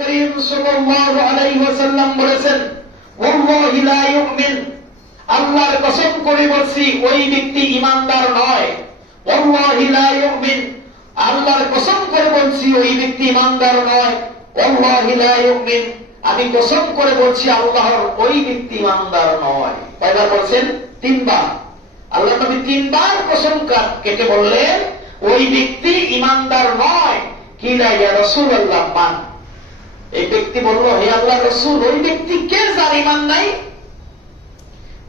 করিম সাল্লাল্লাহু আলাইহি ওয়াসাল্লাম বলেছেন, ওয়াল্লাহি লা ইউমিন, আল্লাহর কসম করে বলছি ওই ব্যক্তি ঈমানদার নয়। ওয়াল্লাহি লা ইউমিন, আল্লাহর কসম করে বলছি ওই ব্যক্তি ঈমানদার নয়। ওয়াল্লাহি লা ইউমিন, আমি কসম করে বলছি আল্লাহর ওই ব্যক্তি ঈমানদার নয়। কয়বার বলছেন? তিনবার। আল্লাহ নবী তিনবার কসম কেটে বললেন ওই ব্যক্তি ঈমানদার নয়। কিলা ইয়া রাসূলুল্লাহ, মান, এই ব্যক্তি বলল, হে আল্লাহর রাসূল, ওই ব্যক্তি কে যার ঈমান নাই?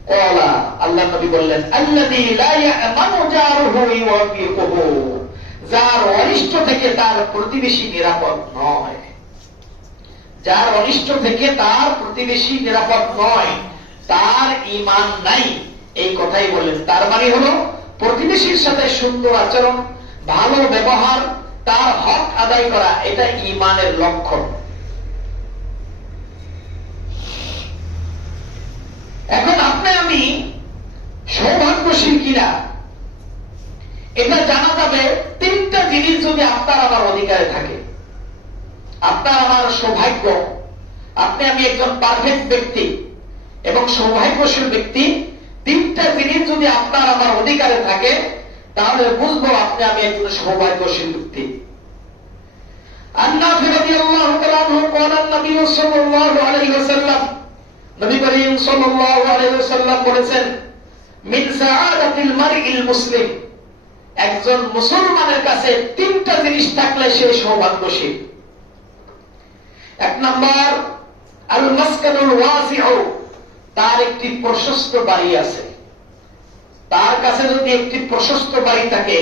ক্বালা, আল্লাহ নবী বললেন, আল্লাযী লা ইয়ামানু জারুহু ওয়াফিকুহু, যার অনিষ্ট থেকে তার প্রতিবেশী নিরাপদ নয়। যার অনিষ্ট থেকে তার প্রতিবেশী নিরাপদ নয়, তার ঈমান নাই, এই কথাই বললেন। তার মানে হলো প্রতিবেশীর সাথে সুন্দর আচরণ, ভালো ব্যবহার, তার হক আদায় করা, এটা ঈমানের লক্ষণ। এখন আপনি আমি সৌভাগ্যশীল কিনা এটা জানা যাবে তিনটা জিনিস যদি আপনার আমার অধিকারে থাকে। আপনার আমার সৌভাগ্য, আপনি আমি একজন পারফেক্ট ব্যক্তি এবং সৌভাগ্যশীল ব্যক্তি, তিনটা জিনিস যদি আপনার আমার অধিকারে থাকে, তাহলে বুঝবো আপনি আমি একজন সৌভাগ্যশীল ব্যক্তি। আন্নাফি রাদিয়াল্লাহু তাআলা আনহু قال النبي صلى الله عليه وسلم, নবী করিম সাল্লাল্লাহু আলাইহি ওয়াসাল্লাম বলেছেন, মিন সাআদাতিল মারইল মুসলিম, একজন মুসলমানের কাছে তিনটা জিনিস থাকলে সে সৌভাগ্যশীল। এক নাম্বার, আল মাসকানুল ওয়াসিউ, তার একটি প্রশস্ত বাড়ি আছে। তার কাছে যদি একটি প্রশস্ত বাড়ি থাকে,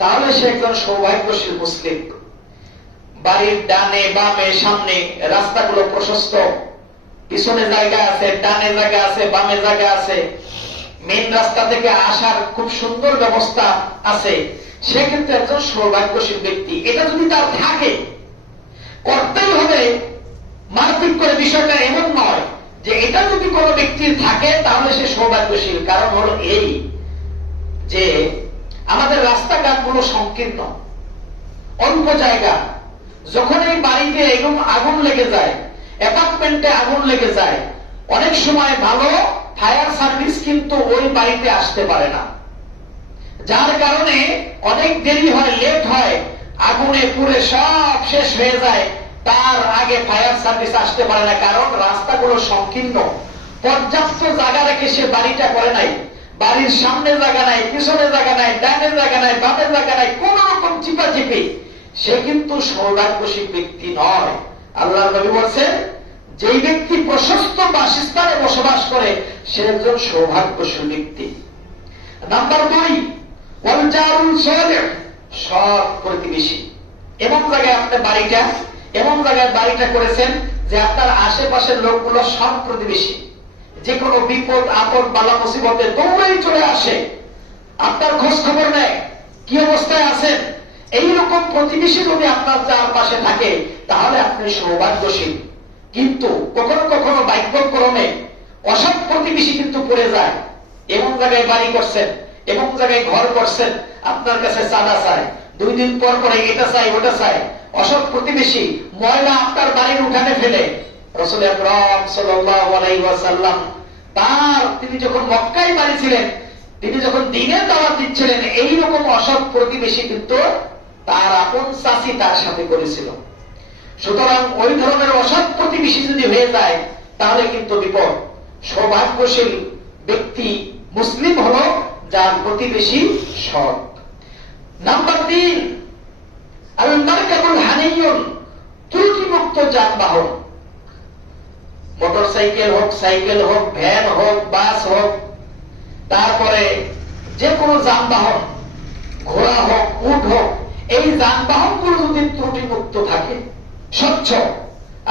তাহলে সে একজন সৌভাগ্যশীল মুসলিম। বাড়ির ডানে বামে সামনে রাস্তাগুলো প্রশস্ত, পিছনে জায়গা আছে, ডানে জায়গা আছে, বামে জায়গা আছে, মেইন রাস্তা থেকে আসার খুব সুন্দর ব্যবস্থা আছে, সেক্ষেত্রে একজন সৌভাগ্যশীল ব্যক্তি। এটা যদি তার থাকে, করতেই হবে মারপিট করে, বিষয়টা এমন নয় যে এটা যদি কোনো ব্যক্তির থাকে তাহলে সে সৌভাগ্যশীল। কারণ হলো এই যে আমাদের রাস্তাঘাটগুলো সংকীর্ণ, অল্প জায়গা, যখন এই বাড়িতে এরকম আগুন লেগে যায়, অ্যাপার্টমেন্টে আগুন লেগে যায়, অনেক সময় ভালো ফায়ার সার্ভিস কিন্তু ওই বাড়িতে আসতে পারে না, যার কারণে অনেক দেরি হয়, লেট হয়, আগুনে পুড়ে সব শেষ হয়ে যায়, তার আগে ফায়ার সার্ভিস আসতে পারে না। কারণ রাস্তাগুলো সংকীর্ণ, পর্যাপ্ত জায়গা রেখে সে বাড়িটা করে নাই। বাড়ির সামনে জায়গা নাই, পিছনে জায়গা নাই, ডানে জায়গা নাই, বামে জায়গা নাই, কোন রকম চিপাচিপি, সে কিন্তু সৌভাগ্যশীল ব্যক্তি নয়। আল্লাহর নবী বলেছেন, যেই ব্যক্তি প্রশস্ত বাসস্থানে বসবাস করে সে একজন সৌভাগ্যশীল ব্যক্তি। নাম্বার 2, ওয়াল জারুল সালিহ, সৎ প্রতিবেশী। এমন জায়গায় আপনি বাড়িটা, এমন জায়গায় বাড়িটা করেছেন যে আপনার আশেপাশের লোকগুলো সৎ প্রতিবেশী, যে কোনো বিপদ আপদ বালা মুসিবতে দৌড়েই চলে আসে, আপনার খোঁজ খবর নেয়, কি অবস্থায় আছেন। এইরকম প্রতিবেশী যদি আপনার চারপাশে থাকে তাহলে আপনি সৌভাগ্যশীল। কিন্তু কখনো কখনো ভাগ্যক্রমে অসৎ প্রতিবেশী কিন্তু পড়ে যায়। এমন জায়গায় বাড়ি করছেন, এমন জায়গায় ঘর করছেন, আপনার কাছে চাঁদা চায়, 2 দিন পর পরে এটা চাই ওটা চাই। অসৎ প্রতিবেশী ময়লা আপনার বাড়ির উঠানে ফেলে। রাসূল আকরাম সাল্লাল্লাহু আলাইহি ওয়াসাল্লাম তিনি যখন মক্কায় বাড়ি ছিলেন, তিনি যখন দ্বীনের দাওয়াত দিচ্ছিলেন, এইরকম অসৎ প্রতিবেশী কিন্তু তার আপন চাচী তার সাথে করেছিল। সুতরাং ওই ধরনের অসৎ প্রতিবেশী যদি হয়ে যায় তাহলে কিন্তু বিপদ। সৌভাগ্যশীল ব্যক্তি মুসলিম হলো যার প্রতিবেশী সৎ। নাম্বার 3, আল মারকাবুল হানিয়ুন, ত্রুটিমুক্ত যানবাহন, মোটরসাইকেল হোক, সাইকেল হোক, ভ্যান হোক, বাস হোক, তারপরে যে কোনো যানবাহন, ঘোড়া হোক, উট হোক, এই যানবাহনগুলো যদি ত্রুটিমুক্ত থাকে, স্বচ্ছ,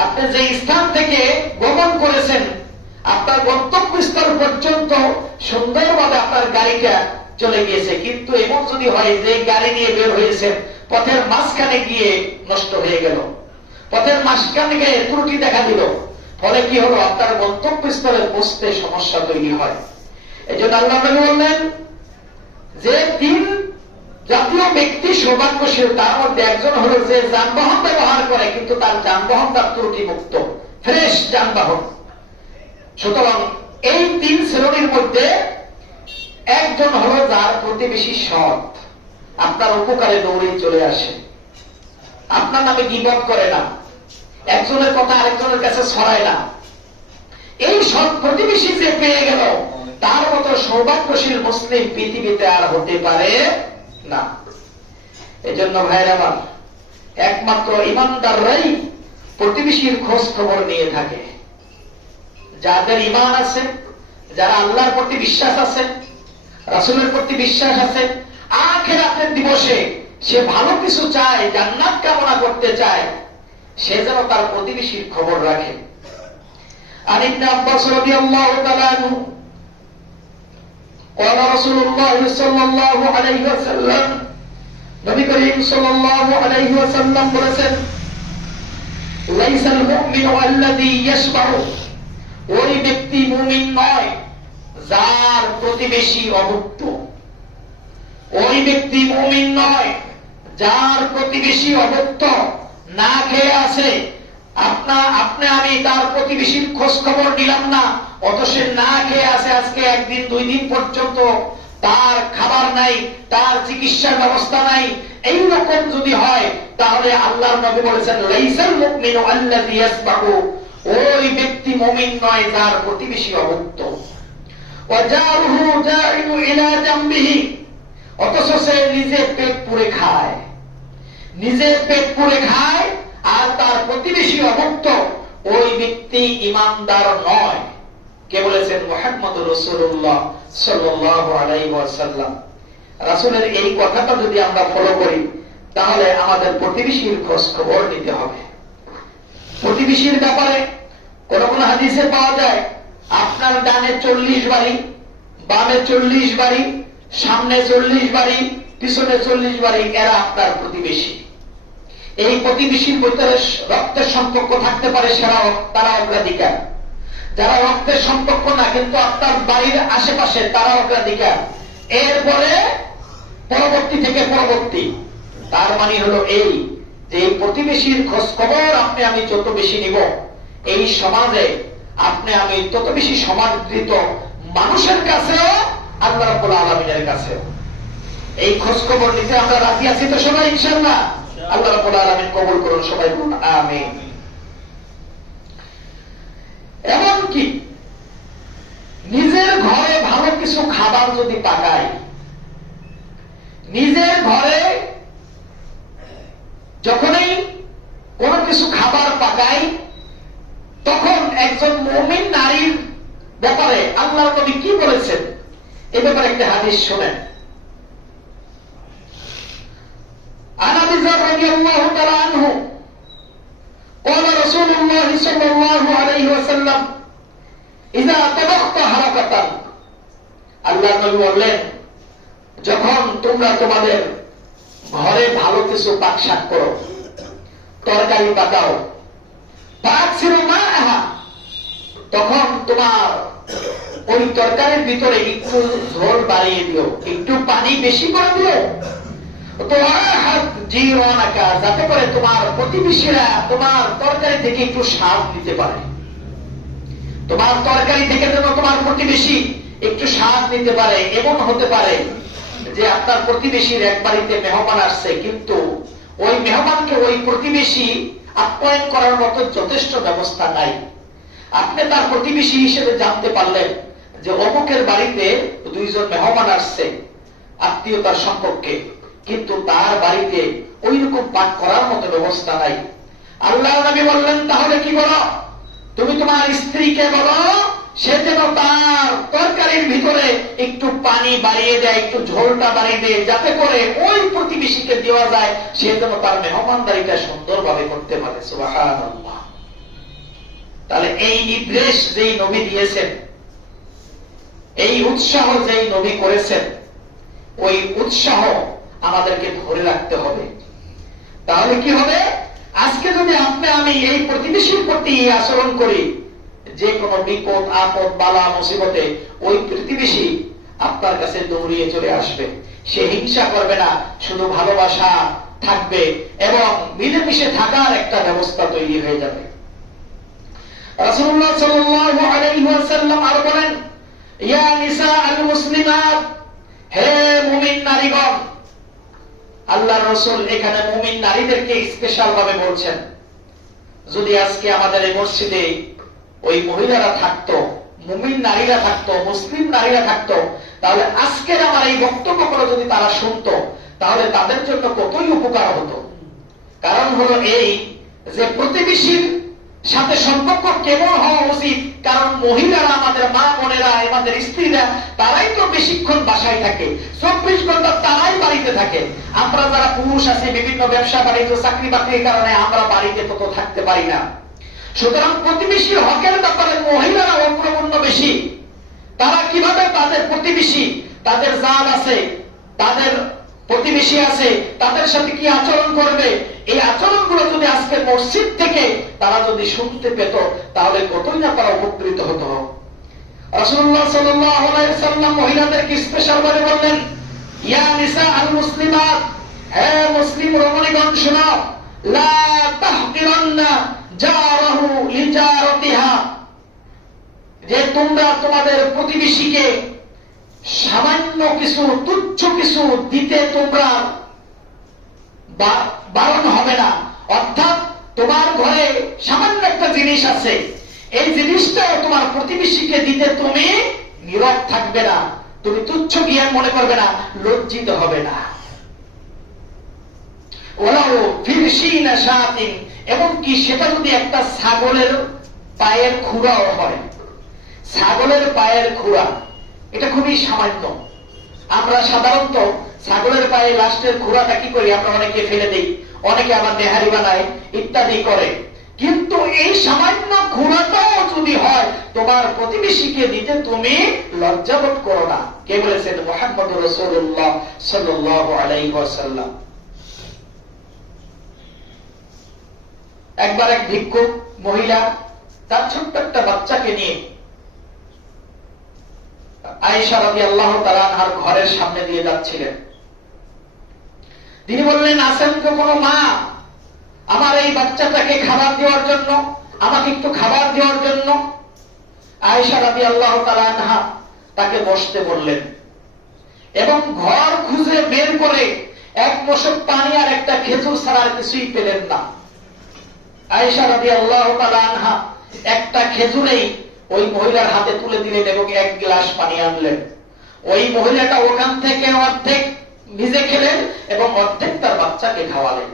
আপনি যে স্থান থেকে গমন করেছেন আপনার গন্তব্যস্থল পর্যন্ত সুন্দরভাবে আপনার গাড়িটা চলে গিয়েছে, কিন্তু এমন যদি হয় যে গাড়ি নিয়ে বের হয়েছেন, পথের মাঝখানে গিয়ে নষ্ট হয়ে গেল, পথের মাঝখানে গিয়ে ত্রুটি দেখা দিল, ফলে কি হলো, আপনার গন্তব্যস্থলে পৌঁছতে সমস্যা তৈরি হয়। এই জন্য আল্লাহ নবী বললেন যে 3 জাতীয় ব্যক্তি সৌভাগ্যশীল, তার মধ্যে একজন হলো যে যানবাহন ব্যবহার করে কিন্তু তার যানবাহন তার ত্রুটি মুক্ত, ফ্রেশ যানবাহন। সুতরাং এই তিন শ্রেণীর মধ্যে একজন হলো যার প্রতিবেশী সৎ, আপনার উপকারে দৌড়ে চলে আসে, আপনার নামে গীবত করে না, একজনের কথা আরেকজনের কাছে ছড়ায় না। এই সৎ প্রতিবেশী যে পেয়ে গেল, তার মতো সৌভাগ্যশীল মুসলিম পৃথিবীতে আর হতে পারে না। এই জন্য ভাইরা আমার, একমাত্র ইমানদাররাই প্রতিবেশীর খোঁজ খবর নিয়ে থাকে। যাদের ঈমান আছে, যারা আল্লাহর প্রতি বিশ্বাস আছে, রাসূলের প্রতি বিশ্বাস আছে, আখিরাতের দিবসে সে ভালো কিছু চায়, জান্নাত কামনা করতে চায়, সে যেন তার প্রতিবেশীর খবর রাখে। আর ইবনে আব্বাস রাদিয়াল্লাহু তাআলা আনহু قال رسول الله صلى الله عليه وسلم, নবী করিম সাল্লাল্লাহু আলাইহি ওয়াসাল্লাম বলেছেন, লাইসাল মুমিনু আল্লাযী ইয়াশবাউ, ওই ব্যক্তি মুমিন নয় যার প্রতিবেশী অভুক্ত। ওই ব্যক্তি মুমিন নয় যার প্রতিবেশী অভুক্ত, না খেয়ে আছে। আপনি আমি তার প্রতিবেশীর খোঁজ খবর নিলাম না, অত সে না খেয়ে আছে আজকে একদিন দুই দিন পর্যন্ত, তার খাবার নাই, তার চিকিৎসার ব্যবস্থা নাই। এই রকম যদি হয় তাহলে আল্লাহর নবী বলেছেন, লাইসাল মুমিনু আল্লাযী ইয়াসবাহু, ওই ব্যক্তি মুমিন নয় যার প্রতিবেশী অভুক্ত। ওয়া জারুহু জাইনু ইলা জামবিহি, অথচ সে নিজে পেট পুরে খায়, নিজে পেট পুরে খায়, আর তার প্রতিবেশী অভুক্ত, ওই ব্যক্তি ঈমানদার নয়। কে বলেছেন? মুহাম্মদুর রাসূলুল্লাহ সাল্লাল্লাহু আলাইহি ওয়াসাল্লাম। রাসূলের এই কথাটা যদি আমরা ফলো করি, তাহলে আমাদের প্রতিবেশীর খোঁজ খবর নিতে হবে। প্রতিবেশীর ব্যাপারে কোন কোন হাদিসে পাওয়া যায়, আপনার ডানে 40 বাড়ি, বামে 40 বাড়ি, সামনে 40 বাড়ি, পিছনে 40 বাড়ি, এরা আপনার প্রতিবেশী। এই প্রতিবেশীর ভিতরে রক্তের সম্পর্ক থাকতে পারে, তারা অগ্রাধিকার। যারা রক্তের সম্পর্ক না কিন্তু আপনার বাড়ির আশেপাশে, তারা অগ্রাধিকার। এরপরে পরবর্তী থেকে পরবর্তী। তার মানে হলো এই যে প্রতিবেশীর খোঁজ খবর আপনি আমি যত বেশি নিব, এই সমাজে আপনি আমি তত বেশি সমাদৃত মানুষের কাছেও, আল্লাহ রাব্বুল আলামিনের কাছেও। এই খোঁজ খবর নিতে আমরা রাজি আছি তো সবাই ইনশাআল্লাহ? আল্লাহ রাব্বুল আলামিন কবুল করুন, সবাই বলুন আমিন। এমনকি নিজের ঘরে ভালো কিছু খাবার যদি পাকাই, নিজের ঘরে যখনই কোনো কিছু খাবার পাকাই, তখন একজন মুমিন নারীর ব্যাপারে আল্লাহর নবী কি বলেছেন, এ ব্যাপারে একটা হাদিস শোনেন। عن ابي ذر رضي الله تعالى عنه قال رسول الله صلى الله عليه وسلم اذا طبخت حركه, আল্লাহর নবী বললেন, যখন তোমরা তোমাদের ঘরে ভালো কিছু পাকশাক করো, তরকারি পাকাও, ফাকসিরু মাআহা, তখন তোমার ওই তরকারির ভিতরে একটু ঝোল বাড়িয়ে দিও, একটু পানি বেশি করে দিও, যাতে করে তোমার প্রতিবেশীরা তোমার তরকারি থেকে একটু স্বাদ নিতে পারে। তোমার তরকারি থেকে যেন তোমার প্রতিবেশী একটু স্বাদ নিতে পারে। এমন হতে পারে যে আপনার প্রতিবেশীর এক বাড়িতে মেহমান আসছে, কিন্তু ওই মেহমানকে ওই প্রতিবেশী আপ্যায়ন করার মতো যথেষ্ট ব্যবস্থা নাই। আপনি তার প্রতিবেশী হিসেবে জানতে পারলেন যে অমুকের বাড়িতে 2 জন মেহমান আসছে আত্মীয়তার সম্পর্কে, কিন্তু তার বাড়িতে ওই রকম পাক করার মতো ব্যবস্থা নাই। আল্লাহর নবী বললেন, তাহলে কি বলো, তুমি তোমার স্ত্রীকে বলো সে যেন তার তরকারির ভিতরে একটু পানি বাড়িয়ে দেয়, একটু ঝোলটা বাড়িয়ে দেয়, যাতে করে ওই প্রতিবেশীকে দেওয়া যায়, সে যেন তার মেহমানদারিটা সুন্দরভাবে করতে পারে। সুবহানাল্লাহ। তাহলে এই নির্দেশ যেই নবী দিয়েছেন, এই উৎসাহ যেই নবী করেছেন, ওই উৎসাহ আমাদেরকে ধরে রাখতে হবে। তাহলে কি হবে, আজকে যদি আপনি আমি এই প্রতিবেশীর প্রতি আচরণ করি, যে কোনো বিপদ আপদ বালা মুসিবতে ওই প্রতিবেশী আপনার কাছে দৌড়িয়ে চলে আসবে। সে হিংসা করবে না, শুধু ভালোবাসা থাকবে এবং মিলেমিশে থাকার একটা ব্যবস্থা তৈরি হয়ে যাবে। রাসূলুল্লাহ সাল্লাল্লাহু আলাইহি ওয়াসাল্লাম আর বলেন, ইয়া নিসা আল মুসলিমাত, হে মুমিন নারীগণ। আল্লাহর রাসূল এখানে মুমিন নারীদেরকে স্পেশাল ভাবে বলছেন। যদি আজকে আমাদের এই মসজিদে ওই মহিলারা থাকতো, মুমিন নারীরা থাকতো, মুসলিম নারীরা থাকতো, তাহলে আজকের আমার এই বক্তব্যগুলো যদি তারা শুনতো, তাহলে তাদের জন্য কতই উপকার হতো। কারণ হলো এই যে প্রতিবেশীর সাথে সম্পর্ক কেমন হওয়া উচিত। কারণ মহিলারা, আমাদের মা বোনেরা, আমাদের স্ত্রীরা, তারাই তো বেশিক্ষণ বাসায় থাকে, 24 ঘন্টা তারাই বাড়িতে থাকে। আমরা যারা পুরুষ আছি, বিভিন্ন ব্যবসা বাণিজ্য চাকরি বাকরির কারণে আমরা বাড়িতে তত থাকতে পারি না। সুতরাং প্রতিবেশীর হকের ব্যাপারে মহিলারা অগ্রগণ্য বেশি। তারা কিভাবে তাদের প্রতিবেশী, তাদের জাত আছে, তাদের প্রতিবেশী আছে, তাদের সাথে কি আচরণ করবে, এই আচরণগুলো যদি আজকে মসজিদ থেকে তারা যদি শুনতে পেত, তাহলে কতই না তারা উপকৃত হতো। রাসূলুল্লাহ সাল্লাল্লাহু আলাইহি ওয়াসাল্লাম মহিলাদেরকে স্পেশাল ভাবে বললেন, ইয়া নিসা আল মুসলিমাত, হে মুসলিম রমণীগণ শোনো, লা তাহকিরান্না জারাহু লিজারতিহা, যে তোমরা তোমাদের প্রতিবেশীকে সামান্য কিছু, তুচ্ছ কিছু দিতে তোমরা বারণ হবে না। অর্থাৎ তোমার ঘরে সামান্য একটা জিনিস আছে, এই জিনিসটাও তোমার প্রতিবেশীকে দিতে তুমি নীরব থাকবে না, তুমি তুচ্ছ জ্ঞান মনে করবে না, লজ্জিত হবে না। ওলাও ফিরশিনা শাতিন, এবং কি সেটা যদি একটা ছাগলের পায়ের খুরাও হয়। ছাগলের পায়ের খুরা এটা খুবই সামান্য। আমরা সাধারণত ছাগলের পায়ে লাস্টের খুরাটা কি করি, আমরা অনেকে ফেলে দিই, অনেকে আবার নেহারি বানায় ইত্যাদি করে। কিন্তু এই সামান্য খুরাটাও যদি হয় তোমার প্রতিবেশীকে দিতে, তুমি লজ্জাবোধ করো না। কে বলেছেন? মুহাম্মদুর রাসূলুল্লাহ সাল্লাল্লাহু আলাইহি ওয়াসাল্লাম। একবার এক ভিক্ষুক মহিলা তার ছোট্ট একটা বাচ্চাকে নিয়ে আয়েশা রাদিয়াল্লাহু তাআলা আনহার ঘরের সামনে দিয়ে যাচ্ছিলেন। তিনি বললেন, আছেন তো কোনো মা আমার এই বাচ্চাটাকে খাবার দেওয়ার জন্য, আমাকে একটু খাবার দেওয়ার জন্য? আয়েশা রাদিয়াল্লাহু তাআলা আনহা তাকে বসতে বললেন এবং ঘর খুঁজে বের করে এক মশক পানি আর একটা খেজুর ছাড়া আর কিছুই পেলেন না। আয়েশা রাদিয়াল্লাহু তাআলা আনহা একটা খেজুরেই ওই মহিলার হাতে তুলে দিলেন এবং এক গ্লাস পানি আনলেন। ওই মহিলাটা ওখান থেকে অর্ধেক নিজে খেলেন এবং অর্ধেক তার বাচ্চাকে খাওয়ালেন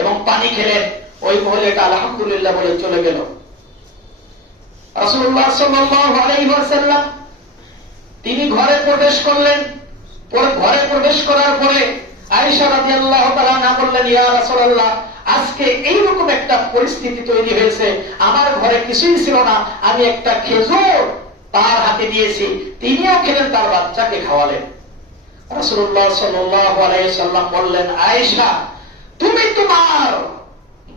এবং পানি খেলেন। ওই মহিলাটা আলহামদুলিল্লাহ বলে চলে গেল। রাসূলুল্লাহ সাল্লাল্লাহু আলাইহি ওয়াসাল্লাম তিনি ঘরে প্রবেশ করলেন। ঘরে প্রবেশ করার পরে আয়েশা রাদিয়াল্লাহু তাআলা আনহা বললেন, ইয়া রাসূলুল্লাহ, আজকে এইরকম একটা পরিস্থিতি তৈরি হয়েছে, আমার ঘরে কিছুই ছিল না, আমি একটা খেজুর তার হাতে দিয়েছি, তিনিও খেলেন, তার বাচ্চাকে খাওয়ালেন। রাসূলুল্লাহ সাল্লাল্লাহু আলাইহি ওয়াসাল্লাম বললেন, আয়েশা, তুমি তোমার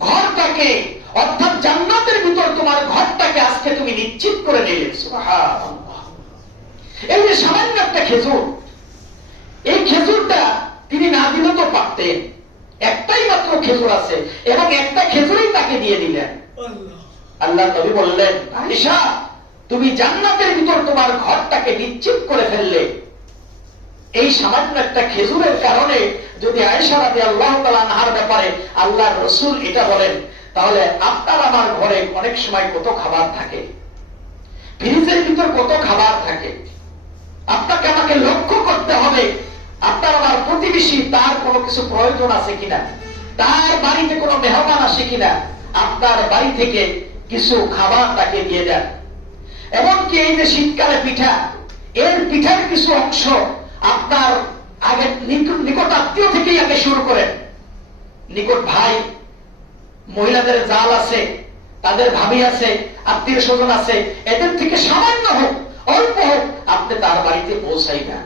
ঘরটাকে, অর্থাৎ জান্নাতের ভিতর তোমার ঘরটাকে আজকে তুমি নিশ্চিত করে নিলে। সুবহানাল্লাহ। এই যে সামান্য একটা খেজুর, এই খেজুরটা তিনি না দিলে তো পারতেন, একটাই মাত্র খেজুর আছে এবং একটা খেজুরই তাকে দিয়ে দিলেন। আল্লাহ নবী বললেন, আয়েশা, তুমি জান্নাতের ভিতর তোমার ঘরটাকে নিশ্চিত করে ফেললে। এই সামান্য একটা খেজুরের কারণে যদি আয়েশা রাদিয়াল্লাহু তাআলা আনহার ব্যাপারে আল্লাহর রাসূল এটা বলেন, তাহলে আপনার আমার ঘরে অনেক সময় কত খাবার থাকে, ফ্রিজের ভিতর কত খাবার থাকে। আপনাকে আমাকে লক্ষ্য করতে হবে আপনার আমার প্রতিবেশী, তার কোনো কিছু প্রয়োজন আছে কিনা, তার বাড়িতে কোনো মেহমান আসে কিনা, আপনার বাড়ি থেকে কিছু খাবার তাকে দিয়ে দেন। এমনকি এই যে শীতকালে পিঠা, এর পিঠার কিছু অংশ আপনার আগে নিকট আত্মীয় থেকেই আগে শুরু করেন। নিকট ভাই, মহিলাদের জাল আছে, তাদের ভাবি আছে, আত্মীয় স্বজন আছে, এদের থেকে সামান্য হোক, অল্প হোক, আপনি তার বাড়িতে পৌঁছাইবেন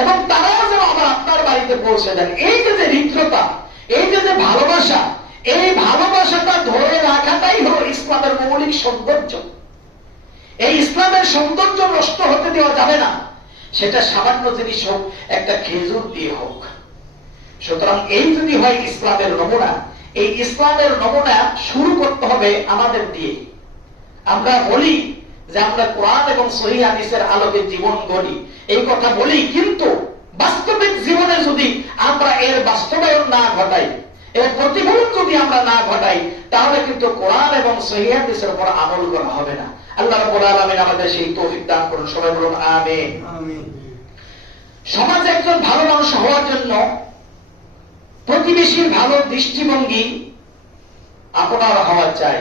এবং তারাও যেন আবার আপনার বাড়িতে পৌঁছে দেন। এই যে হৃদ্রতা, এই যে ভালোবাসা, এই ভালোবাসাটা ধরে রাখাটাই হলো ইসলামের মৌলিক সৌন্দর্য। এই ইসলামের সৌন্দর্য নষ্ট হতে দেওয়া যাবে না। সেটা সামান্য জিনিস হোক, একটা খেজুর দিয়ে হোক। সুতরাং এই যদি হয় ইসলামের নমুনা, এই ইসলামের নমুনা শুরু করতে হবে আমাদের দিয়ে। আমরা বলি যে আমরা কোরআন এবং সহিহ হাদিসের আলোকে জীবন গড়ি, এই কথা বলি, কিন্তু বাস্তবিক জীবনে যদি আমরা এর বাস্তবায়ন না ঘটাই, এর প্রতিফলন যদি আমরা না ঘটাই, তাহলে কিন্তু কোরআন এবং সহিহ হাদিসের উপর আমল করা হবে না। আল্লাহ রাব্বুল আলামিন আমাদের সেই তৌফিক দান করুন। সবাই বলুন আমিন। সমাজে একজন ভালো মানুষ হওয়ার জন্য প্রতিবেশীর ভালো দৃষ্টিভঙ্গি আপনার হওয়া চাই।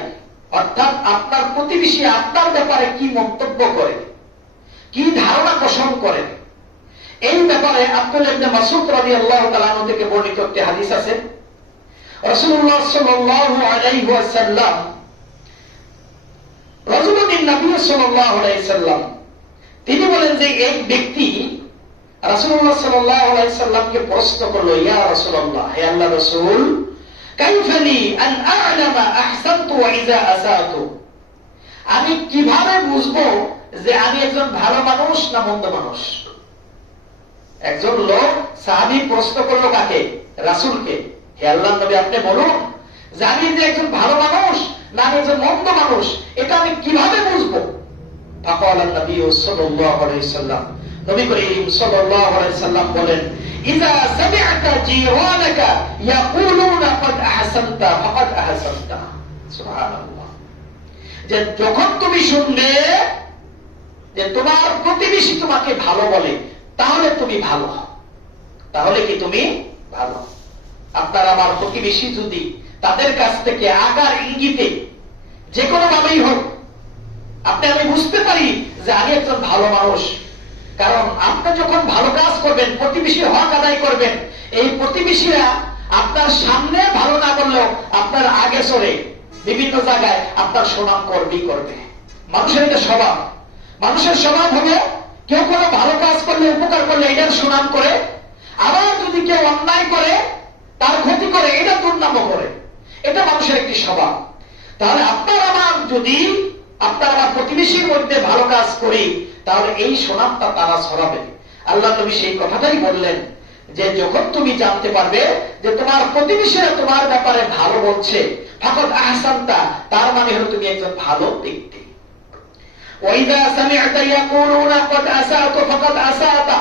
অর্থাৎ আপনার প্রতিবেশী আপনার ব্যাপারে কি মন্তব্য করে, কি ধারণা পোষণ করে, এই ব্যাপারে আব্দুল্লাহ ইবনে মাসউদ রাদিয়াল্লাহু তাআলা আনহু থেকে বর্ণিত একটি হাদিস আছে। রাসূলুল্লাহ সাল্লাল্লাহু আলাইহি ওয়াসাল্লাম রাজুলুন নবী সাল্লাল্লাহু আলাইহি সাল্লাম তিনি বলেন যে এক ব্যক্তি রাসূলুল্লাহ সাল্লাল্লাহু আলাইহি সাল্লামকে প্রশ্ন করলো, ইয়া রাসূলুল্লাহ, হে আল্লাহর রাসূল, কাইফা লি আন আ'লামা আহসানতু ওয়া ইযা আসাতু, আমি কিভাবে বুঝবো যে আমি একজন ভালো মানুষ না মন্দ মানুষ? একজন লোক সাহাবী প্রশ্ন করলো কাকে? রাসূলকে। হে আল্লাহর নবী, আপনি বলুন যে আমি যে একজন ভালো মানুষ না আমি একজন মন্দ মানুষ, এটা আমি কিভাবে বুঝবো? ফাকাল নবী সাল্লাল্লাহু আলাইহি সাল্লাম, নবী করিম সাল্লাল্লাহু আলাইহি সাল্লাম বলেন, ইযা সামি'তা জিরানাকা ইয়াকুলুনা ক্বাদ আহসানতা ফাকাদ আহসানতা। সুবহানাল্লাহ। যে যখন তুমি শুনবে যে তোমার প্রতিবেশী তোমাকে ভালো বলে, তাহলে তুমি ভালো, তাহলে কি তুমি ভালো। আপনার আমার প্রতিবেশী যদি তাদের কাছ থেকে আকার ইঙ্গিতে যে কোনো ভাবেই হোক আপনি আমি বুঝতে পারি যে আমি একজন ভালো মানুষ, কারণ আপনি যখন ভালো কাজ করবেন, প্রতিবেশীর হক আদায় করবেন, এই প্রতিবেশীরা আপনার সামনে ভালো না করলেও আপনার আগে সরে বিভিন্ন জায়গায় আপনার সুনাম করবেই করবে। মানুষের এটা স্বভাব। মানুষের স্বভাব হবে কেউ কোনো ভালো কাজ করলে, উপকার করলে এটার সুনাম করে, আবার যদি কেউ অন্যায় করে তার ক্ষতি করে এটা দুর্নাম করে। এটা মানুষের একটি স্বভাব। তাহলে আপনার আমার যদি আপনার আমার প্রতিবেশীর মধ্যে ভালো কাজ করি, তাহলে এই সুনামটা তারা ছড়াবে। আল্লাহ নবী সেই কথাটাই বললেন যে যখন তুমি জানতে পারবে যে তোমার প্রতিবেশীরা তোমার ব্যাপারে ভালো বলছে, ফাকাদ আহসানতা, তার মানে হলো তুমি একজন ভালো ব্যক্তি। ওয়াইদা সামি'তা ইয়াকুলুনা ক্বাদ আসাতু ফাকাদ আসাতা,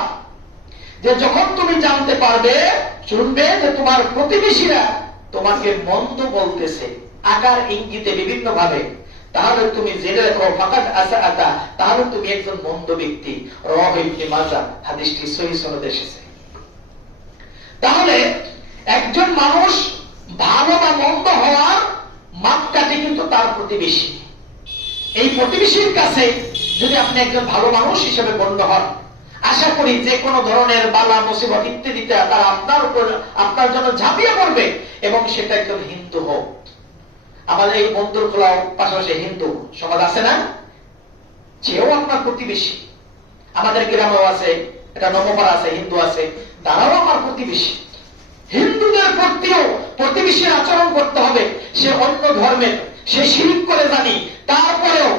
যে যখন তুমি জানতে পারবে, শুনবে যে তোমার প্রতিবেশীরা তোমাকে মন্দ বলতেছে আকার ইঙ্গিতে বিভিন্ন ভাবে, তাহলে তুমি জেনে রাখো ফাকাদ আসাতা, তাহলে তুমি একজন মন্দ ব্যক্তি। রাওয়াহু ইবনে মাজাহ, হাদিসটি সহিহ সনদে এসেছে। তাহলে একজন মানুষ ভালো বা মন্দ হওয়ার মাপকাঠি কিন্তু তার প্রতিবেশী। এই প্রতিবেশীর কাছে যদি আপনি একজন ভালো মানুষ হিসেবে গণ্য হন, আশা করি যে কোনো ধরনের বালা মুসিবত ইত্যাদিতে তারা আপনার উপর আপনার জন্য ঝাঁপিয়ে পড়বে, এবং সেটা একজন হিন্দু হোক। আমাদের এই বন্ধুর খোলাও পাশাপাশি হিন্দু সমাজ আছে না, সেও আপনার প্রতিবেশী। আমাদের গ্রামেও আছে, এটা নবপাড়া আছে, হিন্দু আছে, তারাও আমার প্রতিবেশী। হিন্দুদের প্রতিও প্রতিবেশীর আচরণ করতে হবে। সে অন্য ধর্মের, সে শিরক করে জানি, তারপরেও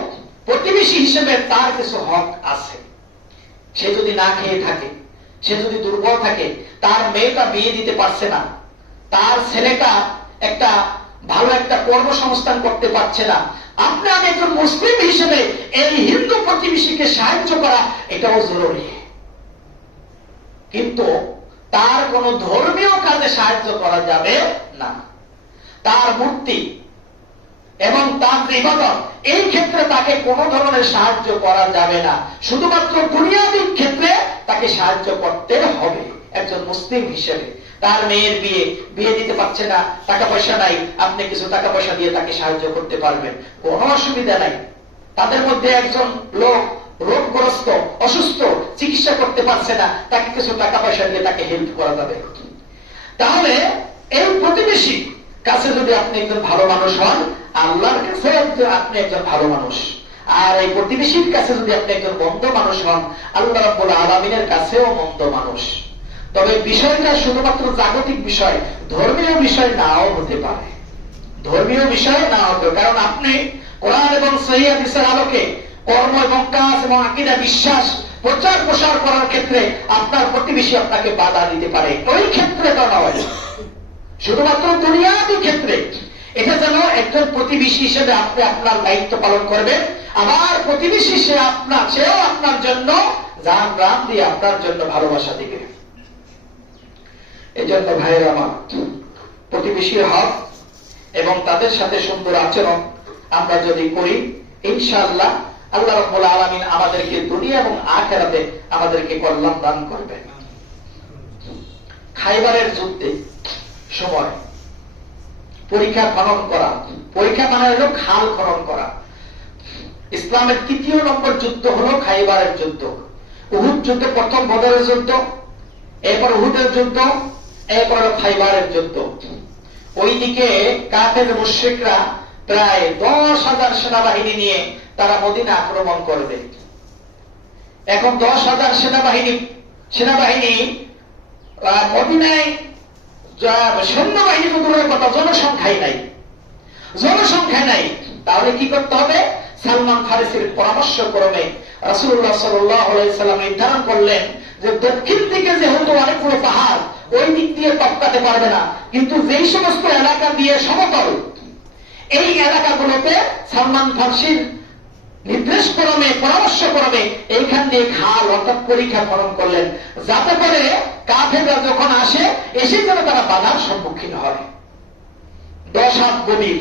প্রতিবেশী হিসেবে তার কিছু হক আছে। সে যদি না খেয়ে থাকে, সে যদি দুর্বল থাকে, তার মেয়েটা বিয়ে দিতে পারছে না, তার ছেলেটা একটা ভালো একটা কর্মসংস্থান করতে পারছে না, আপনি আমি একজন মুসলিম হিসেবে এই হিন্দু প্রতিবেশীকে সাহায্য করা এটাও জরুরি। কিন্তু তার কোন ধর্মীয় কাজে সাহায্য করা যাবে না। তার মূর্তি এবং তার ইবাদত, এই ক্ষেত্রে তাকে কোন ধরনের সাহায্য করা যাবে না। শুধুমাত্র দুনিয়াবী ক্ষেত্রে তাকে সাহায্য করতে হবে একজন মুসলিম হিসেবে। তার মেয়ের বিয়ে দিতে পারছে না, টাকা পয়সা নাই, আপনি কিছু টাকা পয়সা দিয়ে তাকে সাহায্য করতে পারবেন, কোনো অসুবিধা নাই। তাদের মধ্যে একজন লোক রোগগ্রস্ত, অসুস্থ, চিকিৎসা করতে পারছে না, তাকে কিছু টাকা পয়সা দিয়ে তাকে হেল্প করা যাবে। তাহলে এই প্রতিবেশী কাছে যদি আপনি একজন ভালো মানুষ হন, আল্লাহর কাছে আপনি একজন ভালো মানুষ। আর এই প্রতিবেশীর কাছে যদি আপনি একজন মন্দ মানুষ হন, আল্লাহ রাব্বুল আলামিনের কাছেও মন্দ মানুষ। তবে বিষয়টা শুধুমাত্র জাগতিক বিষয়, ধর্মীয় বিষয় নাও হতে পারে। ধর্মীয় বিষয় না হতে, কারণ আপনি কোরআন এবং সহিহ হাদিসের আলোকে কর্ম এবং কাজ এবং আকীদা বিশ্বাস প্রচার প্রসার করার ক্ষেত্রে আপনার প্রতিবেশী আপনাকে বাধা দিতে পারে, ওই ক্ষেত্রে তো নয়, শুধুমাত্র দুনিয়াবী ক্ষেত্রে। এটা যেন একজন প্রতিবেশী হিসেবে আপনি আপনার দায়িত্ব পালন করবেন, আবার প্রতিবেশী সেও আপনার জন্য জান প্রাণ দিয়ে আপনার জন্য ভালোবাসা দিবে। এই জন্য ভাইয়েরা আমার, প্রতিবেশীর হক এবং তাদের সাথে সুন্দর আচরণ আমরা যদি করি, ইনশাআল্লাহ আল্লাহ রাব্বুল আলামিন আমাদেরকে দুনিয়া এবং আখিরাতে আমাদেরকে কল্যাণ দান করবেন। খাইবারের যুদ্ধে সময় পরীক্ষা খনন করা, পরীক্ষা মানে হলো খাল খনন করা। ইসলামের ৩য় নম্বর যুদ্ধ হলো খাইবারের যুদ্ধ। উহুদ যুদ্ধ প্রথম, বদরের যুদ্ধ, এরপর উহুদের যুদ্ধ, এরপর হলো খাইবারের যুদ্ধ। ওইদিকে কাফের মুশরিকরা প্রায় 10,000 সেনাবাহিনী নিয়ে তারা মদিনা আক্রমণ করবে। এখন 10,000 সেনাবাহিনী মদিনায় সৈন্যবাহিনী তো দূরের কথা, জনসংখ্যাই নাই। তাহলে কি করতে হবে? সালমান ফারিসির পরামর্শ ক্রমে রাসূলুল্লাহ সাল্লাল্লাহু আলাইহি সাল্লাম নির্ধারণ করলেন যে দক্ষিণ দিকে যেহেতু অনেকগুলো পাহাড়, ওই দিক দিয়ে টপকাতে পারবে না, কিন্তু যেই সমস্ত এলাকা দিয়ে সমতল, এই এলাকাগুলোতে সালমান ফারসির নির্দেশ ক্রমে, পরামর্শ ক্রমে এইখান দিয়ে খাল অর্থাৎ পরীক্ষা খনন করলেন, যাতে করে কাফেররা যখন এসে যেন তারা বাধার সম্মুখীন হয়। 10 হাত গভীর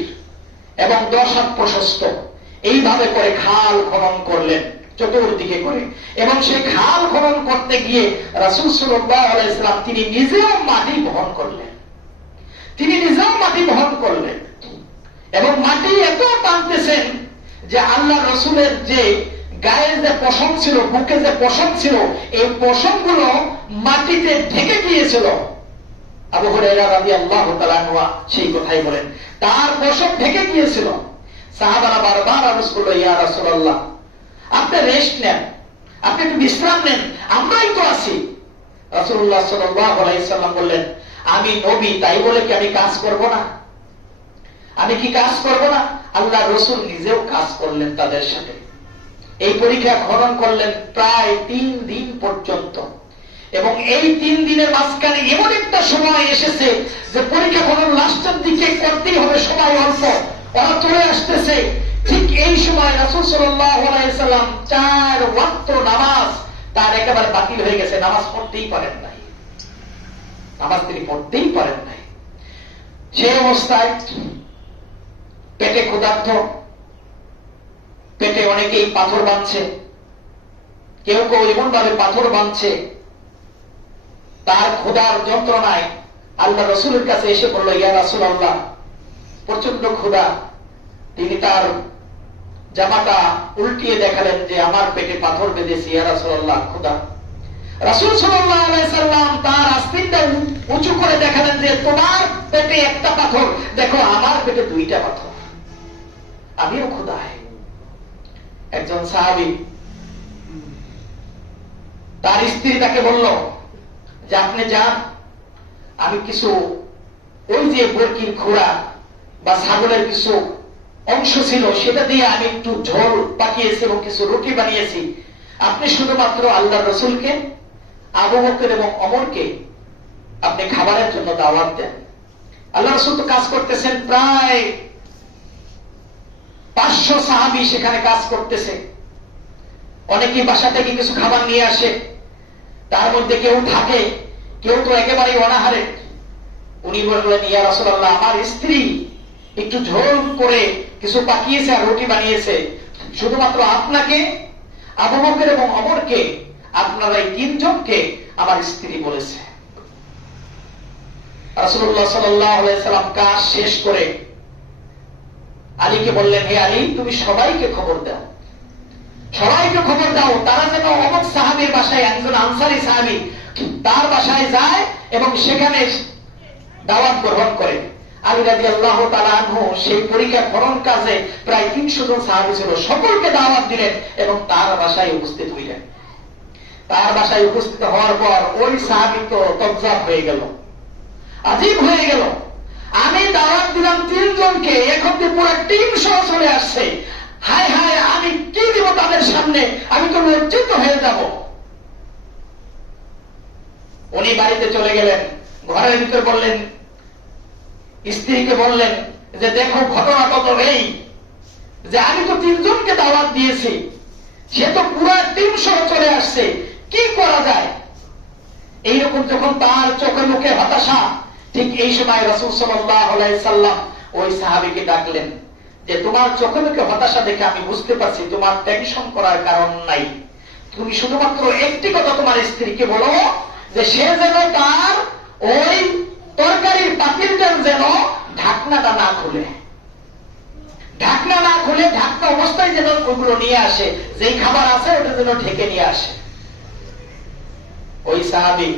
এবং 10 হাত প্রশস্ত এইভাবে করে খাল খনন করলেন চতুর্দিকে করে। এবং সেই খাল খনন করতে গিয়ে রাসূল সাল্লাল্লাহু আলাইহি ওয়াসাল্লাম তিনি নিজেও মাটি বহন করলেন এবং মাটি এত টানতেছেন যে আল্লাহ রসুলের যে গায়ের যে পশম ছিল, বুকে যে পশম ছিল, এই পশমগুলো মাটিতে ঢেকে গিয়েছিল। আবু হুরায়রা রাদিয়াল্লাহু তাআলা আনহু সেই কথাই বলেন, তার পশম ঢেকে গিয়েছিল। সাহাবারা বারবার আরজ করলো, ইয়া রাসূলুল্লাহ, আপনি রেস্ট নেন, আপনি একটু বিশ্রাম নেন, আমরাই তো আছি। রাসূলুল্লাহ সাল্লাল্লাহু আলাইহি সাল্লাম বললেন, আমি নবী, তাই বলে কি আমি কাজ করব না? আমি কি কাজ করব না? আল্লাহ রসুল নিজেও কাজ করলেন তাদের সাথে। এই পরীক্ষা খনন করলেন প্রায় 3 দিন পর্যন্ত। এবং এই 3 দিনের মাঝখানে এমন একটা সময় এসেছে যে পরীক্ষা খনন লাস্টের দিকে করতেই হবে, সময় অল্প, ওরা চলে আসতেছে। ঠিক এই সময় রাসূল সাল্লাল্লাহু আলাইহি সাল্লাম 4 ওয়াক্ত নামাজ তার একেবারে বাতিল হয়ে গেছে, নামাজ পড়তেই পারেন নাই, সেই অবস্থায় পেটে ক্ষুধার্ত, পেটে অনেকেই পাথর বাঁধছে, কেউ এমন ভাবে পাথর বাঁধছে, তার ক্ষুধার যন্ত্রণায় আল্লাহ রসুলের কাছে এসে বলল, ইয়া রাসূলুল্লাহ, প্রচন্ড ক্ষুধা। তিনি তার জামাটা উল্টিয়ে দেখালেন যে আমার পেটে পাথর বেঁধেছে, ইয়া রাসূলুল্লাহ, ক্ষুধা। রাসূল সাল্লাল্লাহু আলাইহি সাল্লাম তার আস্তিনটা উঁচু করে দেখালেন যে তোমার পেটে একটা পাথর, দেখো আমার পেটে 2টা পাথর, আমিও ক্ষুধায়। একজন সাহাবী তার স্ত্রী তাকে বলল যে আপনি যান, আমি কিছু ওই যে বরকির খোড়া বা ছাগলের কিছু অংশ ছিল সেটা দিয়ে আমি একটু ঝোল পাকিয়েছি এবং কিছু রুটি বানিয়েছি, আপনি শুধুমাত্র আল্লাহ রসুলকে, আবু বকর এবং ওমরকে আপনি খাবারের জন্য দাওয়াত দেন। আল্লাহ রসুল তো কাজ করতেছেন, প্রায় 500 সাহাবী সেখানে কাজ করতেছে। অনেকেই বাসা থেকে কিছু খাবার নিয়ে আসে, তার মধ্যে কেউ থাকে, কেউ তো একেবারেই অনাহারে। উনি বললেন, ইয়া রাসূলুল্লাহ, আমার স্ত্রী একটু ঝোল করে কিছু পাকিয়েছে আর রুটি বানিয়েছে, শুধুমাত্র আপনাকে, আবু বকর এবং ওমরকে, আপনারা এই 3 জনকে আমার স্ত্রী বলেছে। রাসূলুল্লাহ সাল্লাল্লাহু আলাইহি সাল্লাম কাজ শেষ করে আলীকে বললেন, হে আলী, তুমি সবাইকে খবর দাও, তারা যেন অমুক সাহাবীর বাসায়, একজন আনসারী সাহাবী, তার বাসায় যায় এবং সেখানে দাওয়াত গ্রহণ করে। আলী রাদিয়াল্লাহু তাআলা আনহু সেই পরীক্ষা খনন কাজে প্রায় 300 জন সাহাবী ছিল, সকলকে দাওয়াত দিলেন এবং তার বাসায় উপস্থিত হইলেন। তার বাসায় উপস্থিত হওয়ার পর ওই সাহাবী তো তজ্জাব হয়ে গেল, আজীব হয়ে গেল। আমি দাওয়াত দিলাম 3 জনকে, এখন তো পুরো টিম সহ চলে আসছে, হায় হায়, আমি কি দিব তাদের সামনে, আমি তো লজ্জিত হয়ে যাব। উনি বাড়িতে চলে গেলেন, ঘরের ভিতরে বললেন, স্ত্রীকে বললেন যে দেখো ঘটনাটা তো এই যে আমি তো 3 জনকে দাওয়াত দিয়েছি, সে তো পুরো 300 চলে আসছে, কি করা যায়? এইরকম যখন তার চোখে মুখে হতাশা, ঠিক এই সময় রাসূল সাল্লাল্লাহু আলাইহি সাল্লাম ওই সাহাবীকে ডাকলেন যে তোমার চোখে মুখে হতাশা দেখে আমি বুঝতে পারছি তোমার টেনশন করার কারণ নাই। তুমি শুধুমাত্র একটি কথা তোমার স্ত্রীকে বলো যে সে যেন তার ওই তরকারির পাতিলটার যেন ঢাকনাটা না খুলে, ঢাকনা না খুলে ঢাকনা অবস্থায় যেন ওগুলো নিয়ে আসে, যেই খাবার আছে ওটা যেন ঢেকে নিয়ে আসে। ওই সাহাবী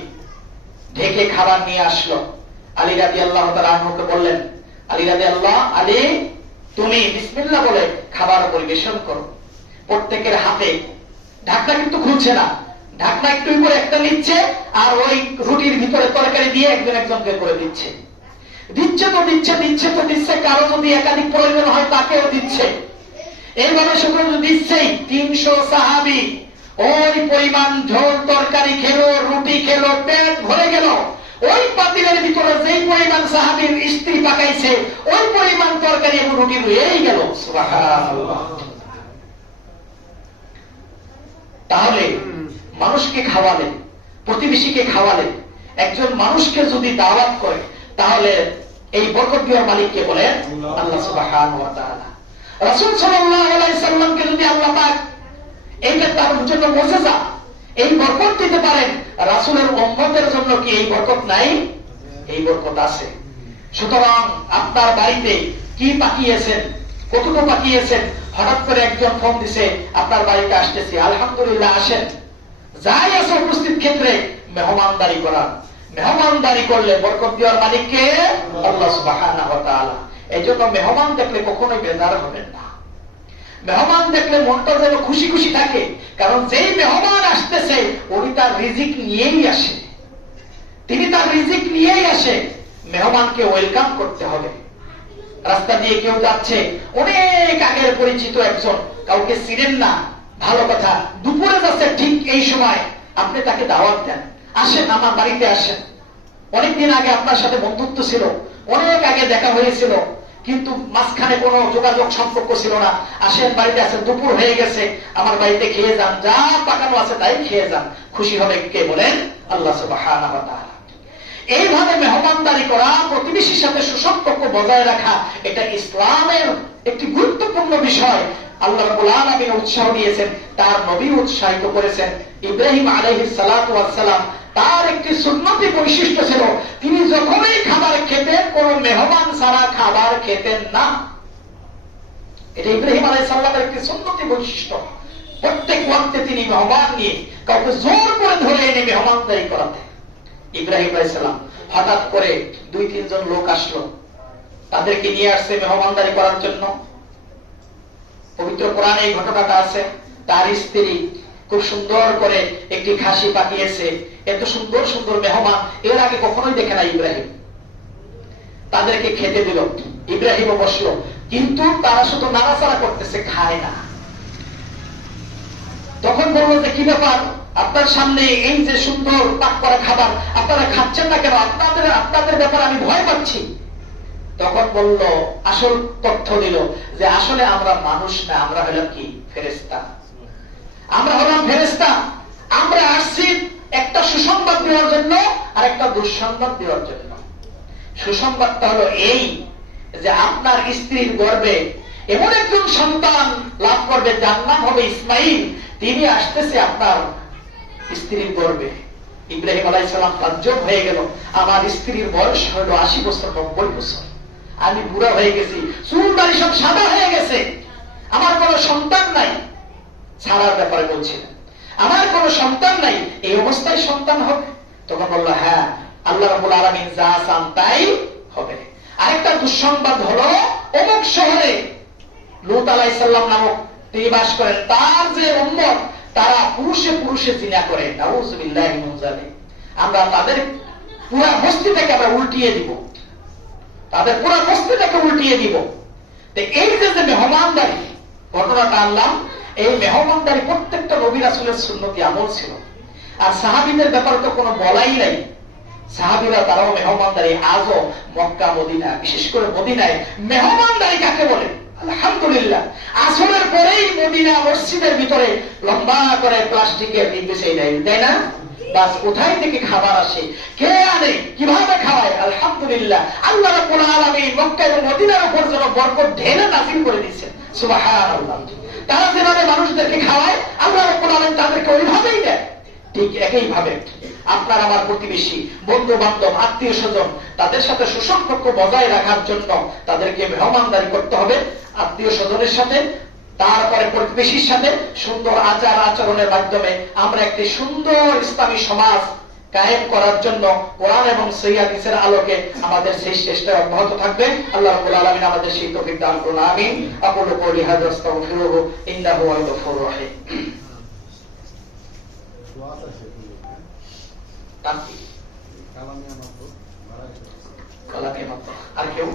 ঢেকে খাবার নিয়ে আসলো। আলী রাদিয়াল্লাহু তাআলা আনহুকে বললেন, আলী রাদিয়াল্লাহু, আলী তুমি বিসমিল্লাহ বলে খাবার পরিবেশন করো। প্রত্যেকের হাতে ঢাকনা কিন্তু খুলছে না, ঢাকনা একটু করে একটা নিচ্ছে আর ওই রুটির ভিতরে তরকারি দিয়ে একজন একজনকে করে দিচ্ছে। দিচ্ছে তো দিচ্ছে, দিচ্ছে তো দিচ্ছে, কারো যদি একাধিক প্রয়োজন হয় তাকেও দিচ্ছে। এইভাবে সকল দিচ্ছেই 300 সাহাবী ওই পরিমাণ ঝোল তরকারি খেলো, রুটি খেলো, পেট ভরে গেল। ওই পাতিলের ভিতরে যেই পরিমাণ সাহাবীর স্ত্রী পাকাইছে ওই পরিমাণ তরকারি এবং রুটি রয়েই গেল। সুবহানাল্লাহ। তাহলে মানুষকে খাওয়ালে, প্রতিবেশীকে খাওয়ালে, একজন মানুষকে যদি দাওয়াত করে, তাহলে এই বরকত দেওয়ার মালিককে বলেন আল্লাহ সুবহানাহু ওয়া তাআলা। রাসূল সাল্লাল্লাহু আলাইহি সাল্লামকে যদি আল্লাহ পাক এইটা তার জন্য মুজিজা, এই বরকত দিতে পারেন, রাসূলের উম্মতের জন্য কি এই বরকত নাই? এই বরকত আছে। সুতরাং আপনার বাড়িতে কি পাঠিয়েছেন, কতটুকু পাঠিয়েছেন, হঠাৎ করে একজন ফোন দিছে আপনার বাড়িতে আসতেছি, আলহামদুলিল্লাহ আসেন, যাই আছে উপস্থিত ক্ষেত্রে মেহমানদারি করা। মেহমানদারি করলে বরকত দেওয়ার মালিককে আল্লাহ সুবহানাহু ওয়া তাআলা। এইজন্য মেহমান দেখলে কখনোই বেজার হবেন না। মেহমান দেখলে মনটা যেন খুশি খুশি থাকে, কারণ যেই মেহমান আসতেছে উনি তার রিজিক নিয়েই আসে, তিনি তার রিজিক নিয়েই আসে। মেহমানকে ওয়েলকাম করতে হবে। রাস্তা দিয়ে কেউ যাচ্ছে, অনেক আগের পরিচিত একজন, কাউকে চিনেন না, ভালো কথা, দুপুরে যাচ্ছে ঠিক এই সময় আপনি তাকে দাওয়াত দেন, আসেন আমার বাড়িতে আসেন, অনেকদিন আগে আপনার সাথে বন্ধুত্ব ছিল, অনেক আগে দেখা হয়েছিল, কিন্তু মাঝখানে কোনো যোগাযোগ সম্পর্ক ছিল না, আসেন বাড়িতে আসেন, দুপুর হয়ে গেছে, আমার বাড়িতে খেয়ে যান, যা পাকানো আছে তাই খেয়ে যান। খুশি হবে কে বলেন? আল্লাহ সুবহানাহু ওয়া তাআলা। এইভাবে মেহমানদারি করা, প্রতিবেশীর সাথে সুসম্পর্ক বজায় রাখা, এটা ইসলামের একটি গুরুত্বপূর্ণ বিষয়। আল্লাহ রাব্বুল আলামিন উৎসাহ দিয়েছেন, তার নবী উৎসাহিত করেছেন। ইব্রাহিম আলাইহিস সালাতু ওয়াস সালাম, তার একটি সুন্নতি বৈশিষ্ট্য ছিল, তিনি যখনই খাবার খেতেন কোন মেহমান ছাড়া খাবার খেতেন না। এটা ইব্রাহিম আলাইহিস সালামের একটি সুন্নতি বৈশিষ্ট্য। প্রত্যেক ওয়াক্তে তিনি মেহমান নিয়ে কাউকে জোর করে ধরে এনে মেহমানদারি করাতেন। ইব্রাহিম আলাইহিস সালাম হঠাৎ করে 2-3 জন লোক আসলো, তাদেরকে নিয়ে আসছে মেহমানদারি করার জন্য। পবিত্র কোরআনে এই ঘটনাটা আছে। তার স্ত্রী খুব সুন্দর করে একটি খাসি পাঠিয়েছে, এত সুন্দর সুন্দর মেহমান এর আগে কখনোই দেখে না ইব্রাহিম। তাদেরকে খেতে দিল, ইব্রাহিমও বসলো, কিন্তু তারা শুধু নাড়াচাড়া করতেছে, খায় না। তখন বললো যে কি ব্যাপার, আপনার সামনে এই যে সুন্দর পাক করা খাবার আপনারা খাচ্ছেন না কেন? আপনাদের ব্যাপারে আমি ভয় পাচ্ছি। তখন বলল, আসল তথ্য দিল যে আসলে আমরা মানুষ না, আমরা হলাম কি? ফেরেশতা। আমরা হলাম ফেরেশতা। আমরা আসছি একটা সুসংবাদ দেওয়ার জন্য আর একটা দুঃসংবাদ দেওয়ার জন্য। সুসংবাদটা হলো এই যে আপনার স্ত্রীর গর্ভে এমন একজন সন্তান লাভ করবে যার নাম হবে ইসমাইল। তিনি আসতেছে আপনার স্ত্রীর গর্ভে। ইব্রাহিম আলাইহিস সালাম তাজ্জব হয়ে গেল, আমার স্ত্রীর বয়স হলো 80 বছর 90 বছর, আমি বুড়া হয়ে গেছি, চুল দাড়ি সব সাদা হয়ে গেছে, আমার কোনো সন্তান নাই। ছাড়ার ব্যাপারে বলছিলেন, আমার কোনো সন্তান নাই, এই অবস্থায় সন্তান হবে? তখন বলল, হ্যাঁ, আল্লাহ রাব্বুল আলামিন যা চান তাই হবে। আরেকটা দুঃসংবাদ হলো, অমুক শহরে লূত আলাইহিস সালাম নামক তিনি বাস করেন, তার যে উম্মত তারা পুরুষে পুরুষে জিনা করে, নাউযুবিল্লাহি মিন যালিক। আমরা তাদের পুরো বস্তিটাকে আমরা উল্টিয়ে দিব, তাদের পুরো বস্তিটাকে উল্টিয়ে দিব। তো এই যে মেহমানদারি ঘটনাটা আনলাম, এই মেহমানদারি প্রত্যেকটা নবী রাসূলের সুন্নতি আমল ছিল। আর সাহাবীদের ব্যাপারে তো কোনো বলাই নাই। সাহাবীরা তারাও মেহমানদারি, আজও মক্কা মদিনা, বিশেষ করে মদিনায় মেহমানদারি কাকে বলে? আলহামদুলিল্লাহ, আসরের পরেই মদিনা মসজিদের ভিতরে লম্বা করে প্লাস্টিকের বিছাই দেয় না? বাস কোথায় থেকে খাবার আসে, কে আনে, কিভাবে খাওয়ায়? আলহামদুলিল্লাহ, আল্লাহ রাব্বুল আলামিন মক্কা এবং মদিনার উপর যেন বরকত ঢেলে নাযিল করে দিয়েছেন। সুবহানাল্লাহ। তারা যেভাবে মানুষদেরকে খাওয়ায়, আল্লাহ রাব্বুল আলামিন তাদেরকে ওইভাবেই দেয়। ঠিক একই ভাবে আপনার আমার প্রতিবেশী, বন্ধু বান্ধব, আত্মীয় স্বজন, তাদের সাথে সুসম্পর্ক বজায় রাখার জন্য তাদেরকে মেহমানদারি করতে হবে। আত্মীয় স্বজনের সাথে, তারপরে প্রতিবেশীর সাথে সুন্দর আচার আচরণের মাধ্যমে আমরা একটি সুন্দর ইসলামী সমাজ কায়েম করার জন্য কোরআন এবং সহিহ হাদিসের আলোকে আমাদের সেই চেষ্টা অব্যাহত থাকবে। আল্লাহ রাব্বুল আলামিন আমাদের সেই তৌফিক দান করুন। আমিন। আকুলু কওলি হাযা আস্তাগফিরুহু ইন্নাহু হুয়াল গফুরুর রহিম। কালামে মাত্র আর কেউ